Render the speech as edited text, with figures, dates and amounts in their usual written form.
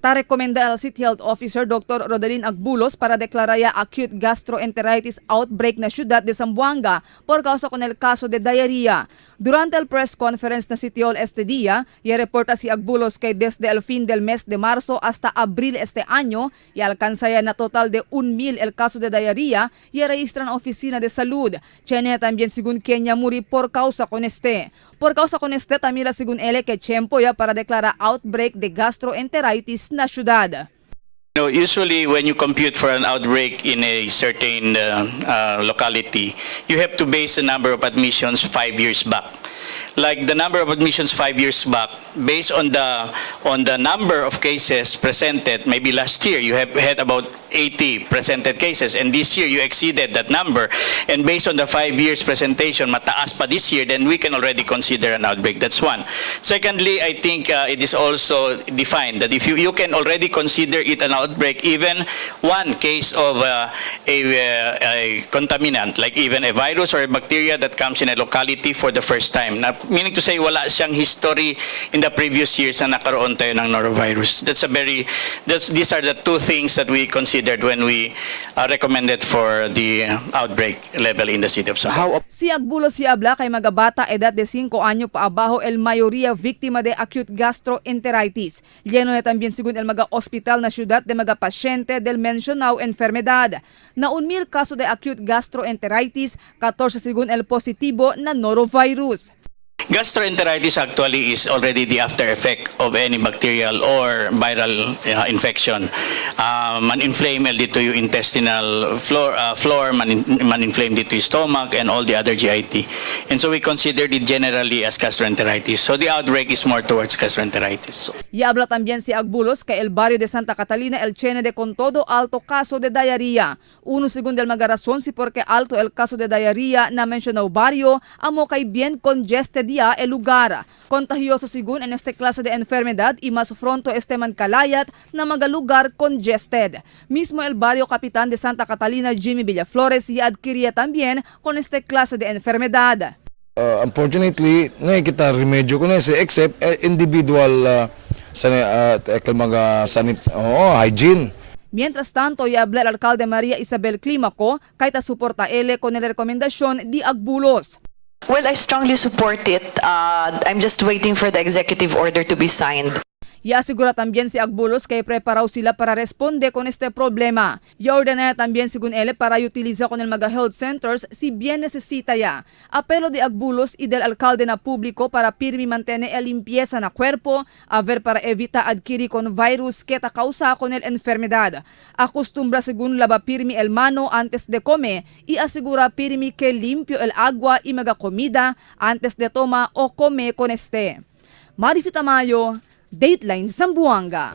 Ta-rekomenda al City Health Officer Dr. Rodalyn Agbulos para deklaraya acute gastroenteritis outbreak na syudad de Zamboanga por causa con el caso de diarrhea. Durante el press conference na City Hall este día, reporta si Agbulos que desde el fin del mes de marzo hasta abril este año, y alcanzaya na total de 1,000 el caso de diarrhea y registran oficina de salud. Tiene también según Kenya muri por causa con este. Por causa con este, tamira según él que tiempo ya para declarar outbreak de gastroenteritis na syudad. Usually when you compute for an outbreak in a certain locality, you have to base the number of admissions 5 years back. Like the number of admissions 5 years back, based on the number of cases presented, maybe last year you have had about 80 presented cases, and this year you exceeded that number, and based on the 5 years presentation, mataas pa this year, then we can already consider an outbreak. That's one. Secondly, I think it is also defined that if you can already consider it an outbreak, even one case of a contaminant, like even a virus or a bacteria that comes in a locality for the first time. Now, meaning to say, wala siyang history in the previous years na nakaroon tayo ng norovirus. These are the two things that we considered when we recommended for the outbreak level in the city of Zamboanga. Si Agbulos si habla kay mga bata edad de 5 anyo pa abajo el mayoría víctima de acute gastroenteritis. Lleno na también según el mga hospital na syudad de mga pasyente del mencionado enfermedad. Na 1,000 caso de acute gastroenteritis, 14 según el positibo na norovirus. Gastroenteritis actually is already the after effect of any bacterial or viral infection. Man-inflame dito yung intestinal floor, man-inflame dito yung stomach, and all the other GIT. And so we considered it generally as gastroenteritis. So the outbreak is more towards gastroenteritis. Y habla también si Agbulos que el barrio de Santa Catalina el tiene de con todo alto caso de diarrhea. Uno según del mga razón si porque alto el caso de diarrhea na mencionado barrio, amo kay bien congested ya el lugar. Contagioso según en este clase de enfermedad y más pronto este man kalayat na mga lugar congested. Mismo el barrio Capitan de Santa Catalina Jimmy Villaflores y adquiría también con este clase de enfermedad. Unfortunately, nakikita remedyo ko na except individual hygiene. Mientras tanto, y habla el alcalde María Isabel Climaco, kay ta suporta ele con la rekomendasyon di Agbulos. Well, I strongly support it. I'm just waiting for the executive order to be signed. Y asegura también si Agbulos que preparaw sila para responde con este problema. Y ordena también según él para utiliza con el mga health centers si bien necesita ya. Apelo de Agbulos y del alcalde na público para pirmi mantene el limpieza na cuerpo, a ver para evita adquirir con virus que ta causa con el enfermedad. Acostumbra según lava pirmi el mano antes de comer y asegura pirmi que limpio el agua y mga comida antes de toma o come con este. Marifita Mayo, Dateline Zamboanga.